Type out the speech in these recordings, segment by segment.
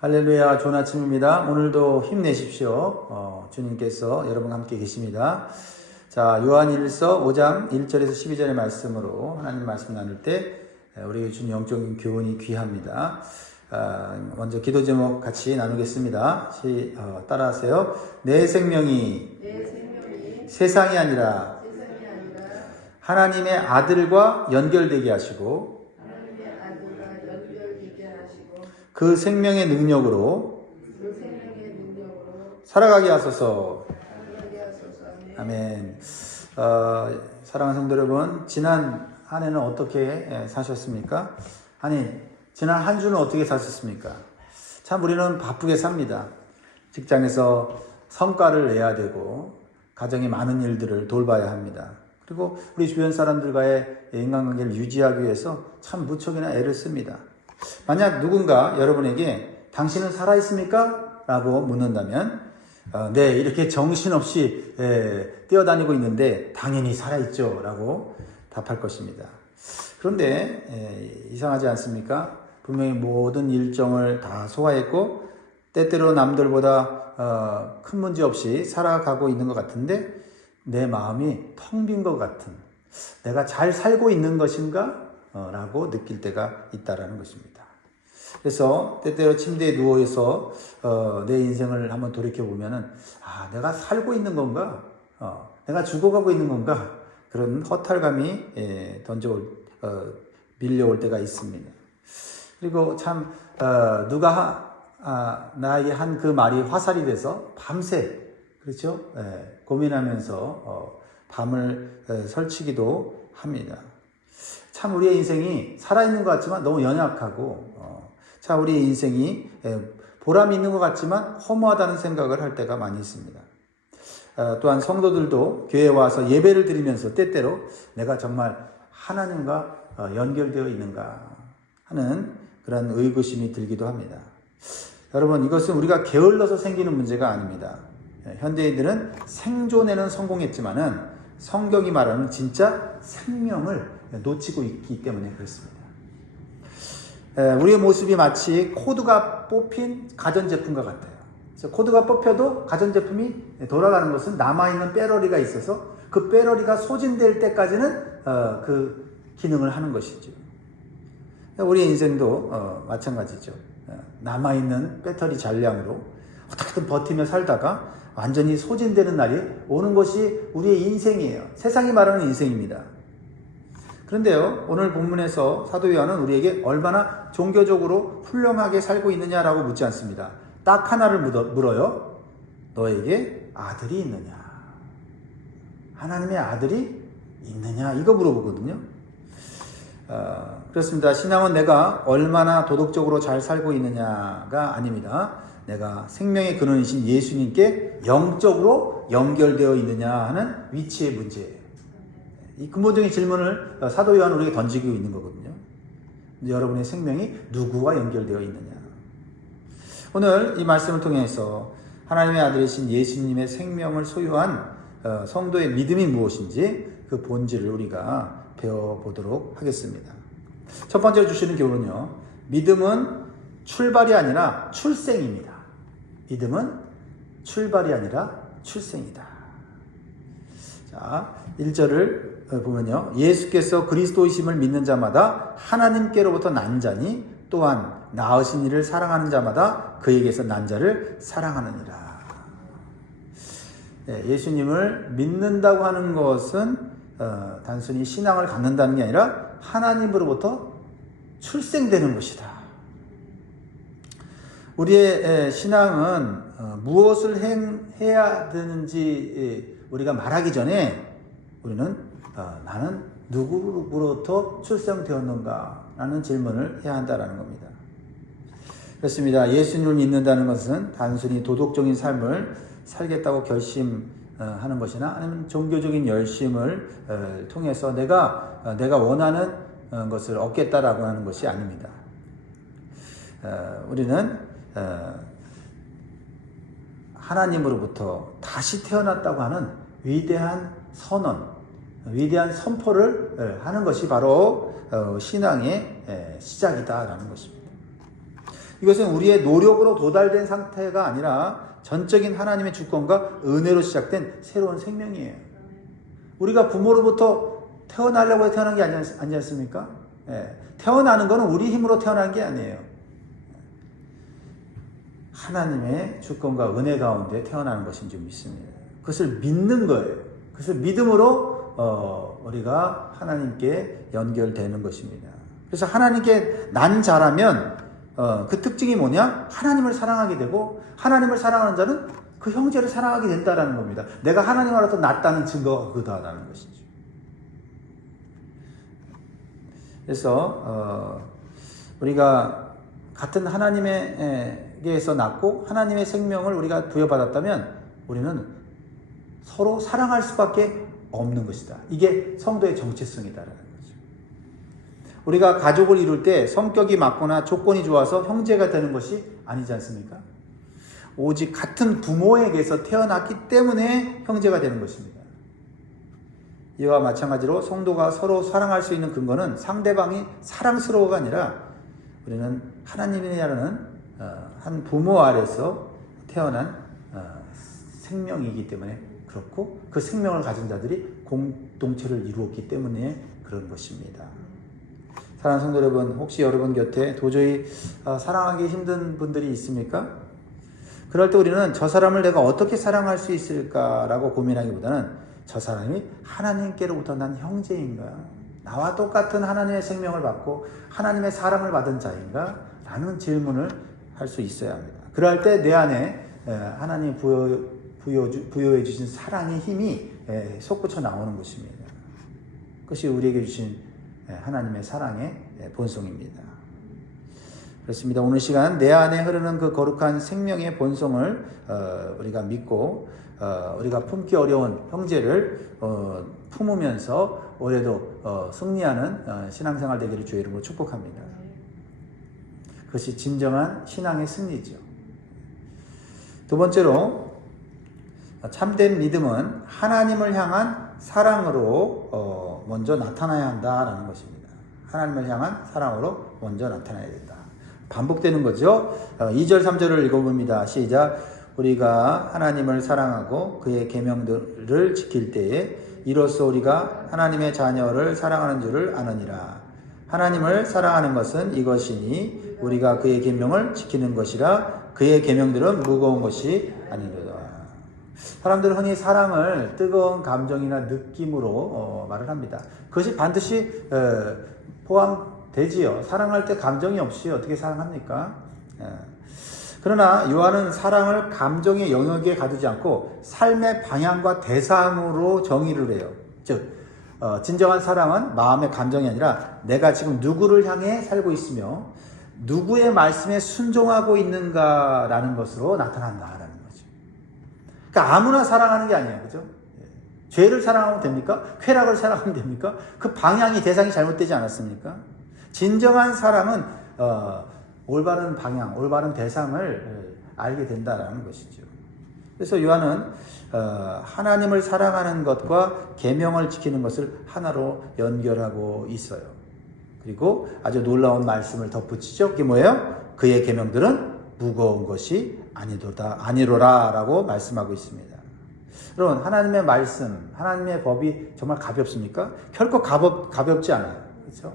할렐루야, 좋은 아침입니다. 오늘도 힘내십시오. 주님께서 여러분과 함께 계십니다. 자, 요한일서 5장 1절에서 12절의 말씀으로 하나님 말씀 나눌 때 우리에게 준 영적인 교훈이 귀합니다. 먼저 기도 제목 같이 나누겠습니다. 따라하세요. 내 생명이 세상이 아니라 하나님의 아들과 연결되게 하시고 그 생명의 능력으로 살아가게 하소서. 아멘. 사랑하는 성도 여러분, 지난 한 해는 어떻게 사셨습니까? 아니, 지난 한 주는 어떻게 사셨습니까? 참 우리는 바쁘게 삽니다. 직장에서 성과를 내야 되고 가정에 많은 일들을 돌봐야 합니다. 그리고 우리 주변 사람들과의 인간관계를 유지하기 위해서 참 무척이나 애를 씁니다. 만약 누군가 여러분에게 당신은 살아있습니까? 라고 묻는다면 네, 이렇게 정신없이 뛰어다니고 있는데 당연히 살아있죠 라고 답할 것입니다. 그런데 이상하지 않습니까? 분명히 모든 일정을 다 소화했고 때때로 남들보다 큰 문제 없이 살아가고 있는 것 같은데 내 마음이 텅 빈 것 같은, 내가 잘 살고 있는 것인가? 라고 느낄 때가 있다라는 것입니다. 그래서 때때로 침대에 누워서 내 인생을 한번 돌이켜보면은 내가 살고 있는 건가? 내가 죽어가고 있는 건가? 그런 허탈감이 밀려올 때가 있습니다. 그리고 참 누가 나에게 한 그 말이 화살이 돼서 밤새 그렇죠? 고민하면서 밤을 설치기도 합니다. 참 우리의 인생이 살아있는 것 같지만 너무 연약하고 참 우리의 인생이 보람이 있는 것 같지만 허무하다는 생각을 할 때가 많이 있습니다. 또한 성도들도 교회에 와서 예배를 드리면서 때때로 내가 정말 하나님과 연결되어 있는가 하는 그런 의구심이 들기도 합니다. 여러분, 이것은 우리가 게을러서 생기는 문제가 아닙니다. 현대인들은 생존에는 성공했지만은 성경이 말하는 진짜 생명을 놓치고 있기 때문에 그렇습니다. 우리의 모습이 마치 코드가 뽑힌 가전제품과 같아요. 그래서 코드가 뽑혀도 가전제품이 돌아가는 것은 남아있는 배터리가 있어서 그 배터리가 소진될 때까지는 그 기능을 하는 것이죠. 우리의 인생도 마찬가지죠. 남아있는 배터리 잔량으로 어떻게든 버티며 살다가 완전히 소진되는 날이 오는 것이 우리의 인생이에요. 세상이 말하는 인생입니다. 그런데요, 오늘 본문에서 사도 요한은 우리에게 얼마나 종교적으로 훌륭하게 살고 있느냐라고 묻지 않습니다. 딱 하나를 물어요. 너에게 아들이 있느냐? 하나님의 아들이 있느냐? 이거 물어보거든요. 그렇습니다. 신앙은 내가 얼마나 도덕적으로 잘 살고 있느냐가 아닙니다. 내가 생명의 근원이신 예수님께 영적으로 연결되어 있느냐 하는 위치의 문제예요. 이 근본적인 질문을 사도 요한은 우리에게 던지고 있는 거거든요. 여러분의 생명이 누구와 연결되어 있느냐. 오늘 이 말씀을 통해서 하나님의 아들이신 예수님의 생명을 소유한 성도의 믿음이 무엇인지 그 본질을 우리가 배워보도록 하겠습니다. 첫 번째로 주시는 교훈은요, 믿음은 출발이 아니라 출생입니다. 믿음은 출발이 아니라 출생이다. 자, 1절을 보면요, 예수께서 그리스도이심을 믿는 자마다 하나님께로부터 난 자니 또한 나으신 이를 사랑하는 자마다 그에게서 난 자를 사랑하느니라. 예수님을 믿는다고 하는 것은 단순히 신앙을 갖는다는 게 아니라 하나님으로부터 출생되는 것이다. 우리의 신앙은 무엇을 해야 되는지 우리가 말하기 전에 우리는 나는 누구로부터 출생되었는가 라는 질문을 해야 한다는 겁니다. 그렇습니다. 예수님을 믿는다는 것은 단순히 도덕적인 삶을 살겠다고 결심하는 것이나 아니면 종교적인 열심을 통해서 내가 원하는 것을 얻겠다라고 하는 것이 아닙니다. 우리는 하나님으로부터 다시 태어났다고 하는 위대한 선언, 위대한 선포를 하는 것이 바로 신앙의 시작이다라는 것입니다. 이것은 우리의 노력으로 도달된 상태가 아니라 전적인 하나님의 주권과 은혜로 시작된 새로운 생명이에요. 우리가 부모로부터 태어나려고 해서 태어난 게 아니지 않습니까? 예. 태어나는 것은 우리 힘으로 태어난 게 아니에요. 하나님의 주권과 은혜 가운데 태어나는 것인 줄 믿습니다. 그것을 믿는 거예요. 그것을 믿음으로 우리가 하나님께 연결되는 것입니다. 그래서 하나님께 난 자라면 그 특징이 뭐냐? 하나님을 사랑하게 되고 하나님을 사랑하는 자는 그 형제를 사랑하게 된다는 겁니다. 내가 하나님 안에서 낫다는 증거가 그거다라는 것이죠. 그래서 우리가 같은 하나님에게서 낳고 하나님의 생명을 우리가 부여받았다면 우리는 서로 사랑할 수밖에 없는 것이다. 이게 성도의 정체성이다라는 거죠. 우리가 가족을 이룰 때 성격이 맞거나 조건이 좋아서 형제가 되는 것이 아니지 않습니까? 오직 같은 부모에게서 태어났기 때문에 형제가 되는 것입니다. 이와 마찬가지로 성도가 서로 사랑할 수 있는 근거는 상대방이 사랑스러워가 아니라 우리는 하나님이라는 한 부모 아래서 태어난 생명이기 때문에 그렇고 그 생명을 가진 자들이 공동체를 이루었기 때문에 그런 것입니다. 사랑하는 성도 여러분, 혹시 여러분 곁에 도저히 사랑하기 힘든 분들이 있습니까? 그럴 때 우리는 저 사람을 내가 어떻게 사랑할 수 있을까라고 고민하기보다는 저 사람이 하나님께로부터 난 형제인가? 나와 똑같은 하나님의 생명을 받고 하나님의 사랑을 받은 자인가? 라는 질문을 할 수 있어야 합니다. 그럴 때 내 안에 하나님 부여해 주신 사랑의 힘이 솟구쳐 나오는 것입니다. 그것이 우리에게 주신 하나님의 사랑의 본성입니다. 그렇습니다. 오늘 시간 내 안에 흐르는 그 거룩한 생명의 본성을 우리가 믿고 우리가 품기 어려운 형제를 품으면서 올해도 승리하는 신앙생활 되기를 주의 이름으로 축복합니다. 그것이 진정한 신앙의 승리죠. 두 번째로 참된 믿음은 하나님을 향한 사랑으로 먼저 나타나야 한다라는 것입니다. 하나님을 향한 사랑으로 먼저 나타나야 된다. 반복되는 거죠. 2절 3절을 읽어봅니다. 시작. 우리가 하나님을 사랑하고 그의 계명들을 지킬 때에 이로써 우리가 하나님의 자녀를 사랑하는 줄을 아느니라. 하나님을 사랑하는 것은 이것이니 우리가 그의 계명을 지키는 것이라. 그의 계명들은 무거운 것이 아니로다. 사람들은 흔히 사랑을 뜨거운 감정이나 느낌으로 말을 합니다. 그것이 반드시 포함되지요. 사랑할 때 감정이 없이 어떻게 사랑합니까? 그러나 요한은 사랑을 감정의 영역에 가두지 않고 삶의 방향과 대상으로 정의를 해요. 즉 진정한 사랑은 마음의 감정이 아니라 내가 지금 누구를 향해 살고 있으며 누구의 말씀에 순종하고 있는가라는 것으로 나타난다라는 거죠. 그러니까 아무나 사랑하는 게 아니에요. 그죠? 죄를 사랑하면 됩니까? 쾌락을 사랑하면 됩니까? 그 방향이 대상이 잘못되지 않았습니까? 진정한 사랑은 올바른 방향, 올바른 대상을 알게 된다라는 것이죠. 그래서 요한은 하나님을 사랑하는 것과 계명을 지키는 것을 하나로 연결하고 있어요. 그리고 아주 놀라운 말씀을 덧붙이죠. 그게 뭐예요? 그의 계명들은 무거운 것이 아니로라라고 말씀하고 있습니다. 여러분, 하나님의 말씀, 하나님의 법이 정말 가볍습니까? 결코 가볍지 않아요. 그렇죠?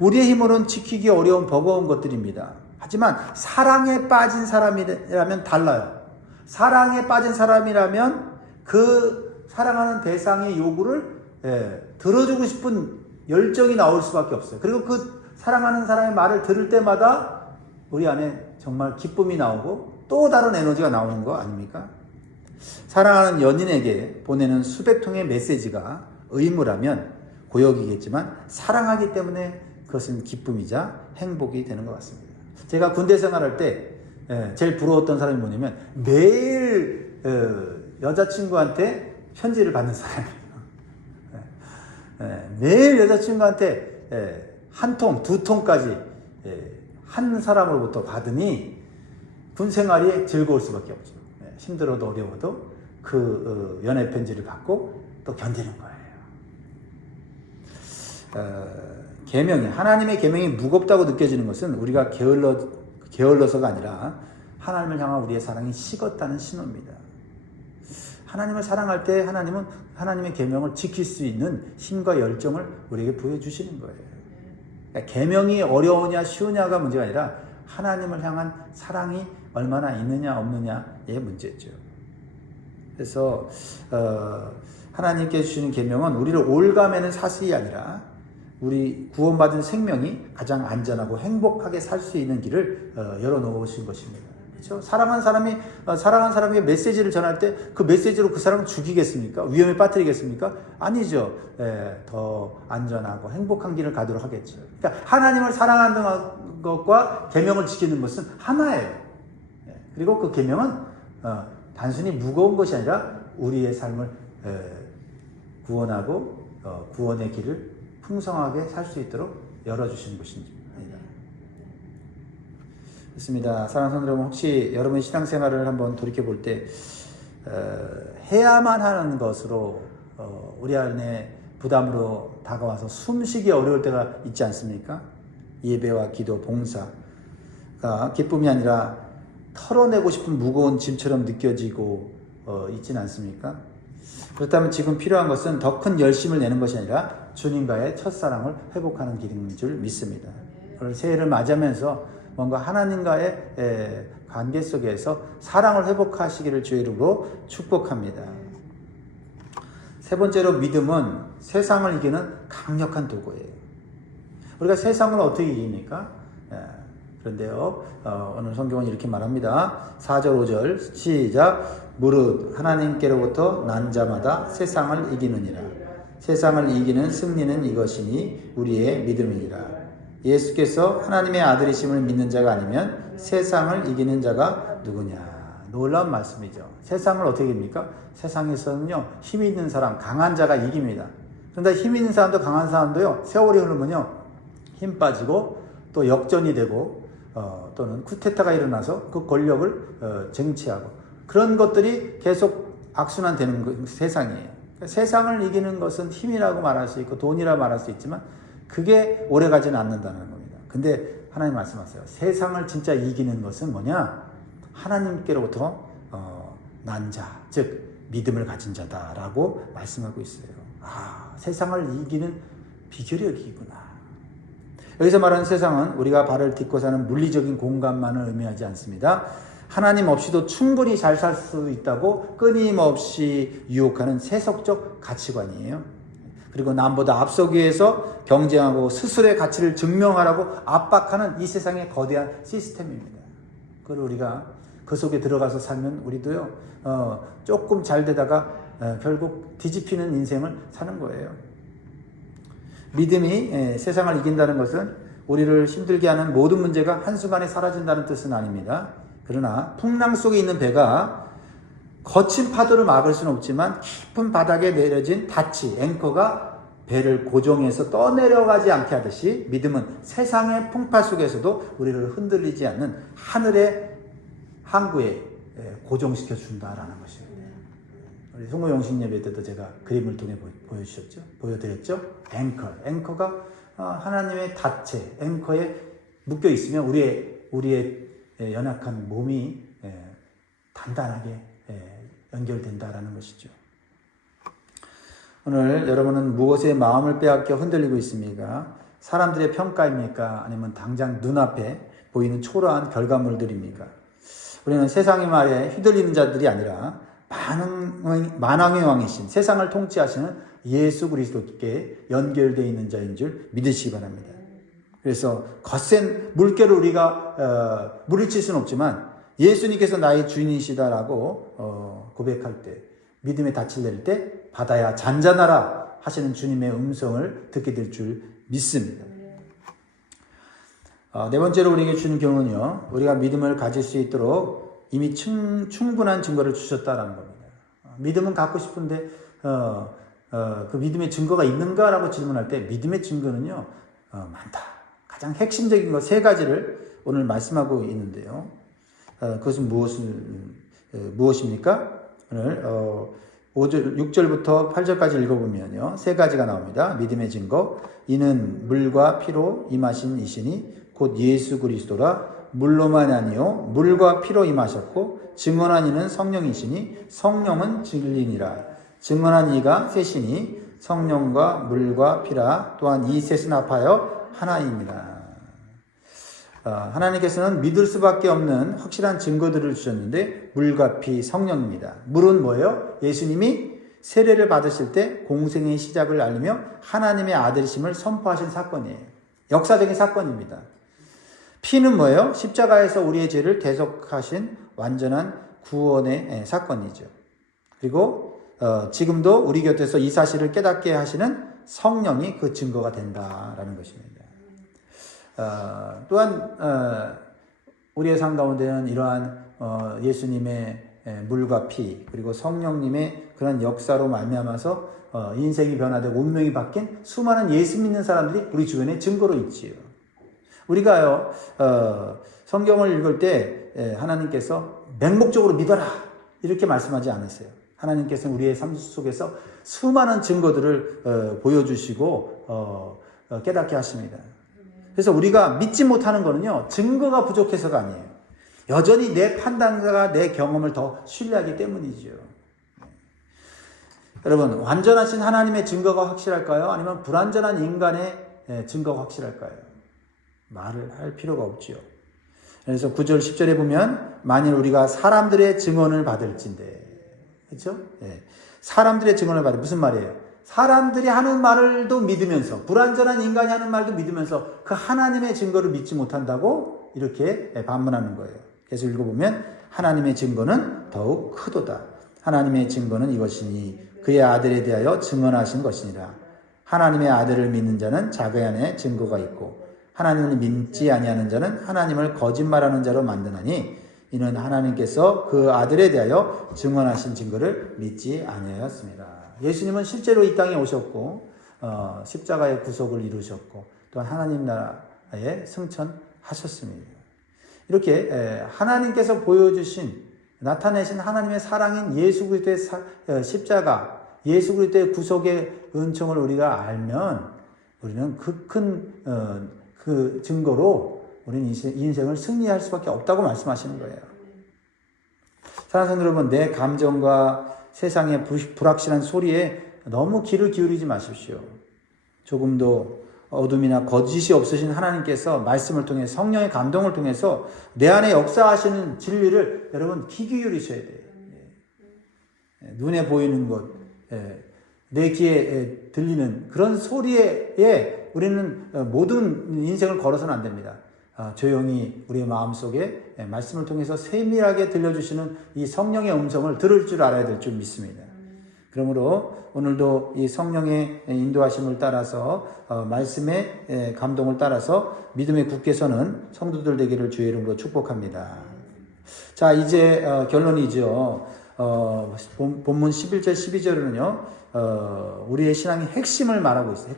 우리의 힘으로는 지키기 어려운 버거운 것들입니다. 하지만 사랑에 빠진 사람이라면 달라요. 사랑에 빠진 사람이라면 그 사랑하는 대상의 요구를 들어주고 싶은 열정이 나올 수밖에 없어요. 그리고 그 사랑하는 사람의 말을 들을 때마다 우리 안에 정말 기쁨이 나오고 또 다른 에너지가 나오는 거 아닙니까? 사랑하는 연인에게 보내는 수백 통의 메시지가 의무라면 고역이겠지만 사랑하기 때문에 그것은 기쁨이자 행복이 되는 것 같습니다. 제가 군대 생활할 때 제일 부러웠던 사람이 뭐냐면 매일 여자친구한테 편지를 받는 사람이에요. 매일 여자친구한테 한 통, 두 통까지 한 사람으로부터 받으니 군 생활이 즐거울 수밖에 없죠. 힘들어도 어려워도 그 연애 편지를 받고 또 견디는 거예요. 계명이, 하나님의 계명이 무겁다고 느껴지는 것은 우리가 게을러 게을러서가 아니라 하나님을 향한 우리의 사랑이 식었다는 신호입니다. 하나님을 사랑할 때 하나님은 하나님의 계명을 지킬 수 있는 힘과 열정을 우리에게 보여주시는 거예요. 그러니까 계명이 어려우냐 쉬우냐가 문제가 아니라 하나님을 향한 사랑이 얼마나 있느냐 없느냐의 문제죠. 그래서 하나님께 주시는 계명은 우리를 올가매는 사슬이 아니라 우리 구원받은 생명이 가장 안전하고 행복하게 살 수 있는 길을 열어놓으신 것입니다. 그렇죠? 사랑하는 사람에게 메시지를 전할 때 그 메시지로 그 사람을 죽이겠습니까? 위험에 빠뜨리겠습니까? 아니죠. 더 안전하고 행복한 길을 가도록 하겠죠. 그러니까 하나님을 사랑하는 것과 계명을 지키는 것은 하나예요. 그리고 그 계명은 단순히 무거운 것이 아니라 우리의 삶을 구원하고 구원의 길을 풍성하게 살 수 있도록 열어주시는 것입니다. 그렇습니다. 사랑하는 성도 여러분, 혹시 여러분의 신앙생활을 한번 돌이켜볼 때 해야만 하는 것으로 우리 안에 부담으로 다가와서 숨쉬기 어려울 때가 있지 않습니까? 예배와 기도, 봉사가 기쁨이 아니라 털어내고 싶은 무거운 짐처럼 느껴지고 있지는 않습니까? 그렇다면 지금 필요한 것은 더 큰 열심을 내는 것이 아니라 주님과의 첫사랑을 회복하는 길인 줄 믿습니다. 오늘 새해를 맞이하면서 뭔가 하나님과의 관계 속에서 사랑을 회복하시기를 주의 이름으로 축복합니다. 세 번째로 믿음은 세상을 이기는 강력한 도구예요. 우리가 세상을 어떻게 이깁니까? 그런데요, 오늘 성경은 이렇게 말합니다. 4절 5절 시작. 무릇 하나님께로부터 난 자마다 세상을 이기느니라. 세상을 이기는 승리는 이것이니 우리의 믿음이니라. 예수께서 하나님의 아들이심을 믿는 자가 아니면 세상을 이기는 자가 누구냐. 놀라운 말씀이죠. 세상을 어떻게 이깁니까? 세상에서는요, 힘 있는 사람, 강한 자가 이깁니다. 그런데 힘 있는 사람도 강한 사람도요, 세월이 흐르면요, 힘 빠지고 또 역전이 되고 또는 쿠데타가 일어나서 그 권력을 쟁취하고 그런 것들이 계속 악순환되는 세상이에요. 그러니까 세상을 이기는 것은 힘이라고 말할 수 있고 돈이라고 말할 수 있지만 그게 오래가지는 않는다는 겁니다. 근데 하나님 말씀하세요. 세상을 진짜 이기는 것은 뭐냐? 하나님께로부터 난 자, 즉 믿음을 가진 자다라고 말씀하고 있어요. 세상을 이기는 비결이 여기구나. 여기서 말하는 세상은 우리가 발을 딛고 사는 물리적인 공간만을 의미하지 않습니다. 하나님 없이도 충분히 잘 살 수 있다고 끊임없이 유혹하는 세속적 가치관이에요. 그리고 남보다 앞서기 위해서 경쟁하고 스스로의 가치를 증명하라고 압박하는 이 세상의 거대한 시스템입니다. 그걸 우리가 그 속에 들어가서 살면 우리도요, 조금 잘 되다가 결국 뒤집히는 인생을 사는 거예요. 믿음이 세상을 이긴다는 것은 우리를 힘들게 하는 모든 문제가 한순간에 사라진다는 뜻은 아닙니다. 그러나 풍랑 속에 있는 배가 거친 파도를 막을 수는 없지만 깊은 바닥에 내려진 닻이, 앵커가 배를 고정해서 떠내려가지 않게 하듯이 믿음은 세상의 풍파 속에서도 우리를 흔들리지 않는 하늘의 항구에 고정시켜 준다라는 것이에요. 우리 송구영신 예배 때도 제가 그림을 통해 보여드렸죠. 앵커가 하나님의 닻에, 앵커에 묶여 있으면 우리의 연약한 몸이 단단하게 연결된다라는 것이죠. 오늘 여러분은 무엇에 마음을 빼앗겨 흔들리고 있습니까? 사람들의 평가입니까? 아니면 당장 눈앞에 보이는 초라한 결과물들입니까? 우리는 세상의 말에 휘둘리는 자들이 아니라 만왕의 왕이신 세상을 통치하시는 예수 그리스도께 연결되어 있는 자인 줄 믿으시기 바랍니다. 그래서 거센 물결을 우리가 물리칠 수는 없지만 예수님께서 나의 주인이시다라고 고백할 때, 믿음의 닻을 내릴 때 바다야 잔잔하라 하시는 주님의 음성을 듣게 될 줄 믿습니다. 네 번째로 우리에게 주는 교훈은요, 우리가 믿음을 가질 수 있도록 이미 충분한 증거를 주셨다라는 겁니다. 믿음은 갖고 싶은데 그 믿음의 증거가 있는가라고 질문할 때 믿음의 증거는요, 많다. 가장 핵심적인 것 세 가지를 오늘 말씀하고 있는데요. 그것은 무엇입니까? 오늘 6절부터 8절까지 읽어보면요, 세 가지가 나옵니다. 믿음의 증거, 이는 물과 피로 임하신 이시니 곧 예수 그리스도라. 물로만 아니요 물과 피로 임하셨고 증언한 이는 성령이시니 성령은 진리니라. 증언한 이가 셋이니 성령과 물과 피라. 또한 이 셋은 합하여 하나입니다. 하나님께서는 믿을 수밖에 없는 확실한 증거들을 주셨는데 물과 피, 성령입니다. 물은 뭐예요? 예수님이 세례를 받으실 때 공생의 시작을 알리며 하나님의 아들이심을 선포하신 사건이에요. 역사적인 사건입니다. 피는 뭐예요? 십자가에서 우리의 죄를 대속하신 완전한 구원의 사건이죠. 그리고 지금도 우리 곁에서 이 사실을 깨닫게 하시는 성령이 그 증거가 된다라는 것입니다. 또한 우리의 삶 가운데는 이러한 예수님의 물과 피 그리고 성령님의 그런 역사로 말미암아서 인생이 변화되고 운명이 바뀐 수많은 예수 믿는 사람들이 우리 주변에 증거로 있지요. 우리가요 성경을 읽을 때 하나님께서 맹목적으로 믿어라 이렇게 말씀하지 않으세요. 하나님께서는 우리의 삶 속에서 수많은 증거들을 보여주시고 깨닫게 하십니다. 그래서 우리가 믿지 못하는 거는요 증거가 부족해서가 아니에요. 여전히 내 판단과 내 경험을 더 신뢰하기 때문이죠. 여러분, 완전하신 하나님의 증거가 확실할까요? 아니면 불완전한 인간의 증거가 확실할까요? 말을 할 필요가 없지요. 그래서 9절 10절에 보면 만일 우리가 사람들의 증언을 받을진대. 그렇죠? 사람들의 증언을 받을 무슨 말이에요? 사람들이 하는 말도 믿으면서 불완전한 인간이 하는 말도 믿으면서 그 하나님의 증거를 믿지 못한다고 이렇게 반문하는 거예요. 그래서 읽어보면 하나님의 증거는 더욱 크도다. 하나님의 증거는 이것이니 그의 아들에 대하여 증언하신 것이니라. 하나님의 아들을 믿는 자는 자기 안에 증거가 있고 하나님을 믿지 아니하는 자는 하나님을 거짓말하는 자로 만드나니 이는 하나님께서 그 아들에 대하여 증언하신 증거를 믿지 아니하였습니다. 예수님은 실제로 이 땅에 오셨고 십자가의 구속을 이루셨고 또한 하나님 나라에 승천하셨습니다. 이렇게 하나님께서 보여주신 나타내신 하나님의 사랑인 예수 그리스도의 십자가 예수 그리스도의 구속의 은총을 우리가 알면 우리는 그 큰 그 증거로 우리는 인생을 승리할 수밖에 없다고 말씀하시는 거예요. 사랑하는 성도 여러분, 내 감정과 세상의 불확실한 소리에 너무 귀를 기울이지 마십시오. 조금도 어둠이나 거짓이 없으신 하나님께서 말씀을 통해 성령의 감동을 통해서 내 안에 역사하시는 진리를 여러분 귀 기울이셔야 돼요. 눈에 보이는 것, 내 귀에 들리는 그런 소리에 우리는 모든 인생을 걸어서는 안 됩니다. 조용히 우리의 마음속에 말씀을 통해서 세밀하게 들려주시는 이 성령의 음성을 들을 줄 알아야 될 줄 믿습니다. 그러므로 오늘도 이 성령의 인도하심을 따라서 말씀의 감동을 따라서 믿음에 굳게 서는 성도들 되기를 주의 이름으로 축복합니다. 자, 이제 결론이죠. 본문 11절 12절은요 우리의 신앙의 핵심을 말하고 있어요.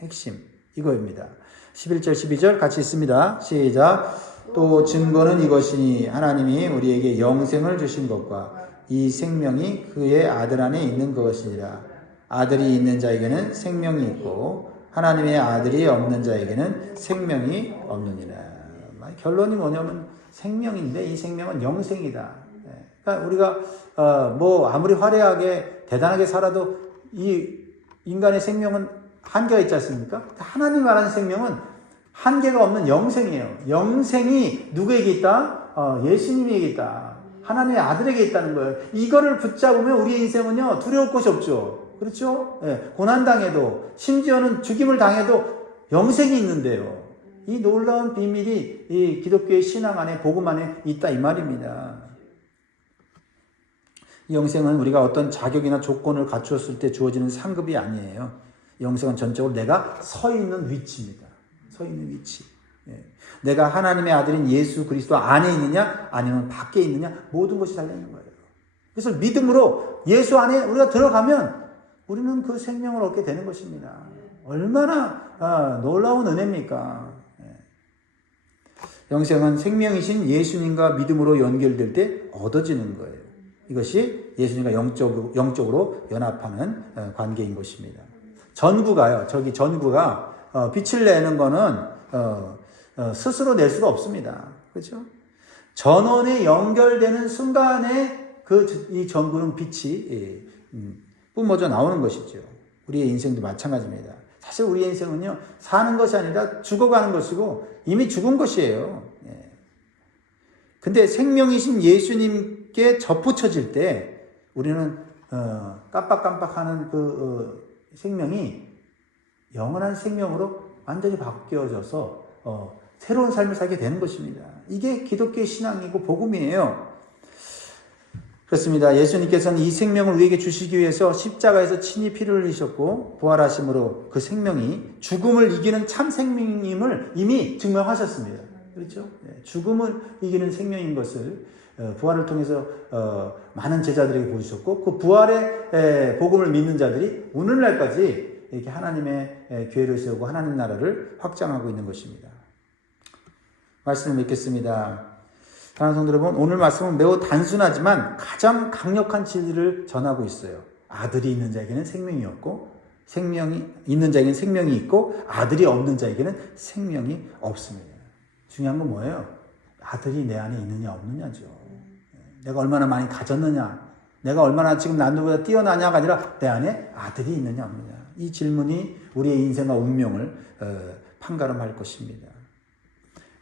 핵심 이거입니다. 11절 12절 같이 있습니다. 시작. 또 증거는 이것이니 하나님이 우리에게 영생을 주신 것과 이 생명이 그의 아들 안에 있는 것이니라. 아들이 있는 자에게는 생명이 있고 하나님의 아들이 없는 자에게는 생명이 없느니라. 결론이 뭐냐면 생명인데 이 생명은 영생이다. 그러니까 우리가 뭐 아무리 화려하게 대단하게 살아도 이 인간의 생명은 한계가 있지 않습니까? 하나님 말하는 생명은 한계가 없는 영생이에요. 영생이 누구에게 있다? 예수님에게 있다. 하나님의 아들에게 있다는 거예요. 이거를 붙잡으면 우리의 인생은요 두려울 것이 없죠. 그렇죠? 고난당해도 심지어는 죽임을 당해도 영생이 있는데요. 이 놀라운 비밀이 이 기독교의 신앙 안에 복음 안에 있다 이 말입니다. 이 영생은 우리가 어떤 자격이나 조건을 갖추었을 때 주어지는 상급이 아니에요. 영생은 전적으로 내가 서 있는 위치입니다. 서 있는 위치. 내가 하나님의 아들인 예수 그리스도 안에 있느냐 아니면 밖에 있느냐 모든 것이 달려있는 거예요. 그래서 믿음으로 예수 안에 우리가 들어가면 우리는 그 생명을 얻게 되는 것입니다. 얼마나 놀라운 은혜입니까? 영생은 생명이신 예수님과 믿음으로 연결될 때 얻어지는 거예요. 이것이 예수님과 영적으로 연합하는 관계인 것입니다. 전구가요. 전구가 빛을 내는 거는 스스로 낼 수가 없습니다. 그렇죠? 전원에 연결되는 순간에 이 전구는 빛이 뿜어져 나오는 것이죠. 우리의 인생도 마찬가지입니다. 사실 우리의 인생은요, 사는 것이 아니라 죽어가는 것이고 이미 죽은 것이에요. 근데 생명이신 예수님께 접붙여질 때 우리는 깜빡깜빡하는 생명이 영원한 생명으로 완전히 바뀌어져서 새로운 삶을 살게 되는 것입니다. 이게 기독교의 신앙이고 복음이에요. 그렇습니다. 예수님께서는 이 생명을 우리에게 주시기 위해서 십자가에서 친히 피를 흘리셨고 부활하심으로 그 생명이 죽음을 이기는 참 생명임을 이미 증명하셨습니다. 그렇죠? 죽음을 이기는 생명인 것을 부활을 통해서 많은 제자들에게 보여주셨고 그 부활의 복음을 믿는 자들이 오늘날까지 이렇게 하나님의 교회를 세우고 하나님 나라를 확장하고 있는 것입니다. 말씀을 맺겠습니다. 사랑하는 성도 여러분, 오늘 말씀은 매우 단순하지만 가장 강력한 진리를 전하고 있어요. 아들이 있는 자에게는 생명이 없고 생명이 있는 자에게는 생명이 있고 아들이 없는 자에게는 생명이 없습니다. 중요한 건 뭐예요? 아들이 내 안에 있느냐 없느냐죠. 내가 얼마나 많이 가졌느냐, 내가 얼마나 지금 남들보다 뛰어나냐가 아니라 내 안에 아들이 있느냐 없느냐. 이 질문이 우리의 인생과 운명을 판가름할 것입니다.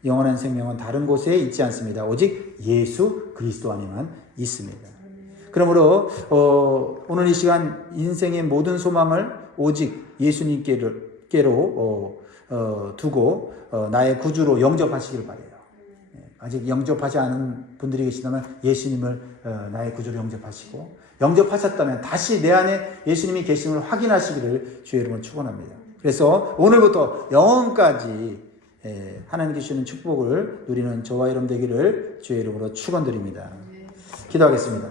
영원한 생명은 다른 곳에 있지 않습니다. 오직 예수 그리스도 안에만 있습니다. 그러므로 오늘 이 시간 인생의 모든 소망을 오직 예수님께로 두고 나의 구주로 영접하시길 바라요. 아직 영접하지 않은 분들이 계시다면 예수님을 나의 구주로 영접하시고 영접하셨다면 다시 내 안에 예수님이 계심을 확인하시기를 주의 이름으로 축원합니다. 그래서 오늘부터 영원까지 하나님 주시는 축복을 누리는 저와 여러분 되기를 주의 이름으로 축원드립니다. 기도하겠습니다.